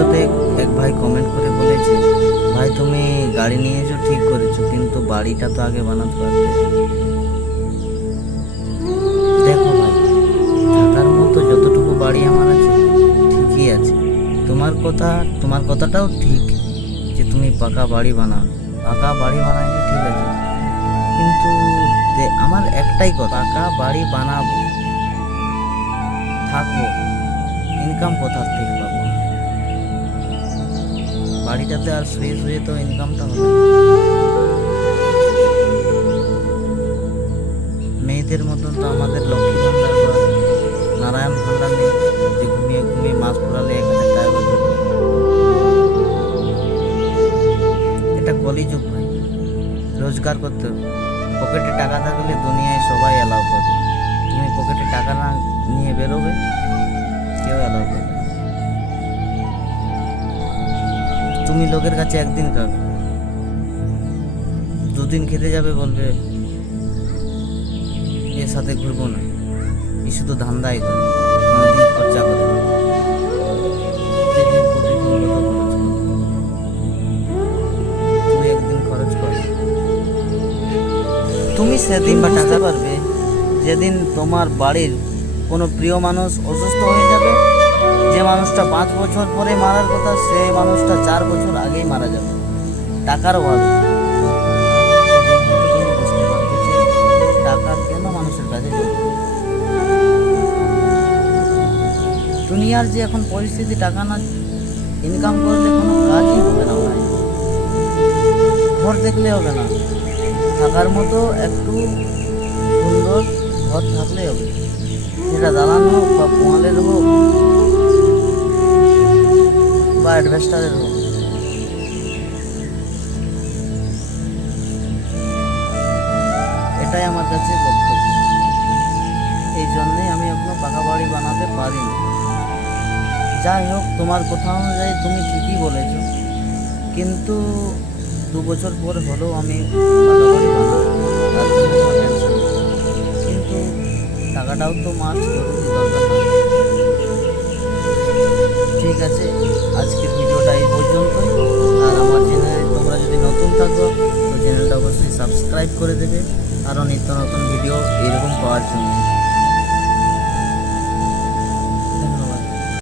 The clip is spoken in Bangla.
ভিডিওতে এক ভাই কমেন্ট করে বলেছে, ভাই, তুমি গাড়ি নিয়েছো ঠিক করেছ, কিন্তু বাড়িটা তো আগে বানাতে পারবে। বাড়ি আমার আছে, ঠিকই আছে। তোমার কথা, তোমার কথাটাও ঠিক, যে তুমি পাকা বাড়ি বানাও। পাকা বাড়ি বানাইনি ঠিক আছে, কিন্তু আমার একটাই কথা, পাকা বাড়ি বানাবো, থাকব ইনকাম কোথা থেকে পাবো? বাড়িটাতে আর শুয়ে শুয়ে তো ইনকামটা হবে মেয়েদের মতন তো আমাদের লক্ষ্মী ভান্ডার নারায়ণ ভান্ডার নেই, যে ঘুমিয়ে ঘুমিয়ে মাছ পড়ালে এক হাজার টাকা করে। এটা কলিযুগ রোজগার করতে হবে। পকেটে টাকা থাকলে দুনিয়ায় সবাই অ্যালাউ করবে। তুমি পকেটে টাকা না নিয়ে বেরোবে তুমি লোকের কাছে একদিন খাবে দুদিন খেতে যাবে বলবে, এর সাথে ঘুরবো না। এই শুধু ধান্দাই করে কোনোদিন খরচা করে। তুমি সেদিন বা টাকা পারবে, যেদিন তোমার বাড়ির কোনো প্রিয় মানুষ অসুস্থ হয়ে যাবে যে মানুষটা পাঁচ বছর পরে মারার কথা, সে মানুষটা চার বছর আগেই মারা যাবে। টাকার অভাবে। টাকা কেন মানুষের কাছে দুনিয়ার যে এখন পরিস্থিতি, টাকা না ইনকাম করলে কোনো কাজই হবে না ভাই। ঘর দেখলে হবে না। থাকার মতো একটু সুন্দর ঘর থাকলে হবে। সেটা দালান হোক বা পোয়ালের হোক অ্যাডভেস্টারের হোক। এটাই আমার কাছে এই জন্যেই আমি এখনও পাকা বাড়ি বানাতে পারিনি। যাই হোক, তোমার কথা অনুযায়ী তুমি ঠিকই বলেছ। কিন্তু দু বছর পর হলেও আমি জন্য। কিন্তু টাকাটাও তো মাস্ট জরুরি দরকার। সাবস্ক্রাইব করে দেবে। আরও নিত্য নতুন ভিডিও এরকম পাওয়ার জন্য।